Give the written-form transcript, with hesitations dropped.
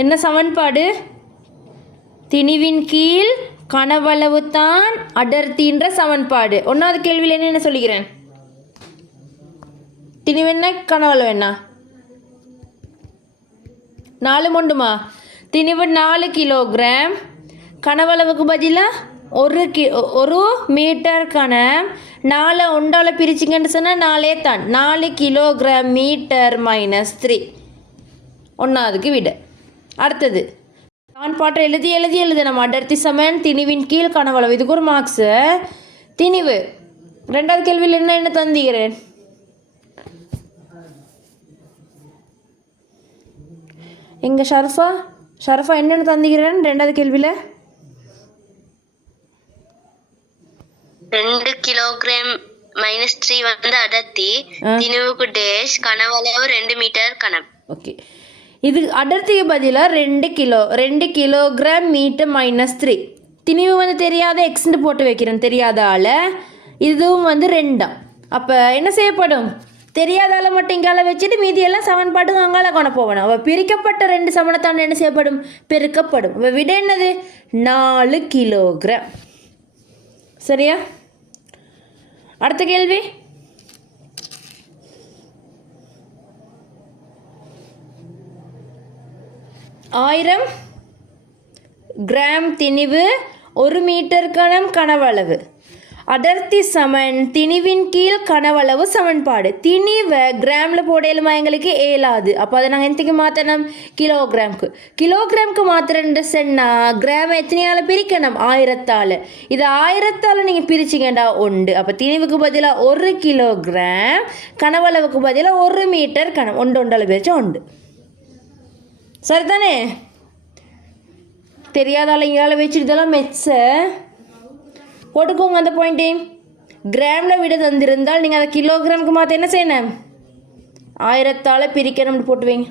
என்ன சமன்பாடு? திணிவின் கீழ் கனவளவு தான் அடர்த்தின்ற சமன்பாடு. ஒன்றாவது கேள்வியில் என்ன சொல்லிக்கிறேன்? திணிவு என்ன, கனவளவு என்ன? 4 மொண்டுமா? திணிவு 4 கிலோகிராம், கனவளவுக்கு பதிலாக 1 மீட்டர் கனம். 4 ஒன்றால் பிரிச்சிங்கன்னு சொன்னால் 4 தான். 4 கிலோகிராம் மீட்டர் -3. ஒன்றாவதுக்கு விட. அடுத்தது சமன்பாட்டை எழுதி நம்ம அடர்த்தி சமன் திணிவின் கீழ் கனவளவு. இதுக்கு ஒரு மார்க்ஸு. திணிவு ரெண்டாவது கேள்வியில் என்ன தந்திக்கிறேன்? எங்கள் ஷரஃபா என்னென்னு தந்திக்கிறேன் ரெண்டாவது கேள்வியில்? 2 கிலோகிராம் -3 வந்து அடர்த்தி, திணிவுக்கு டேஷ், கனவளவு 2 மீட்டர் கனம். ஓகே, இது அடர்த்திக்கு பதிலாக 2 கிலோகிராம் மீட்டர் -3. திணிவு வந்து தெரியாத எக்ஸ்ன்னு போட்டு வைக்கிறேன், தெரியாதால. இதுவும் வந்து 2. அப்போ என்ன செய்யப்படும்? தெரியாதால மட்டும் இங்கால வச்சுட்டு மீதியெல்லாம் சமன்பாட்டுக்கு அங்கால கொண்டு போகணும். அவள் பிரிக்கப்பட்ட 2 சமணத்தான் என்ன செய்யப்படும்? பெருக்கப்படும். அவள் விட என்னது? 4 கிலோகிராம். சரியா? அடுத்த கேள்வி. ஆயிரம் கிராம் திணிவு 1 மீட்டர் கனம் கனவளவு. அடர்த்தி சமன் திணிவின் கீழ் கனவளவு சமன்பாடு. திணிவை கிராமில் போடையிலுமா எங்களுக்கு ஏலாது. அப்போ அதை நாங்கள் எந்தக்கு மாற்றணும்? கிலோகிராமுக்கு மாத்திரன்னு சொன்னால் கிராம் எத்தனையால் பிரிக்கணும்? 1000ஆல். இது 1000ஆல் நீங்கள் பிரிச்சிங்கண்டா 1. அப்போ திணிவுக்கு பதிலாக 1 கிலோகிராம், கனவளவுக்கு பதிலாக 1 மீட்டர் கனம். ஒன்றால் பிரிச்சா 1. சரிதானே? தெரியாதால இங்கால வச்சுட்டுதெல்லாம் மெச்சை போட்டுக்கோங்க. அந்த பாயிண்ட்டே கிராமில் விட தந்திருந்தால் நீங்கள் அதை கிலோகிராமுக்கு மாற்ற என்ன செய்யணும்? 1000ஆல் பிரிக்கணும்னு போட்டு வைங்க.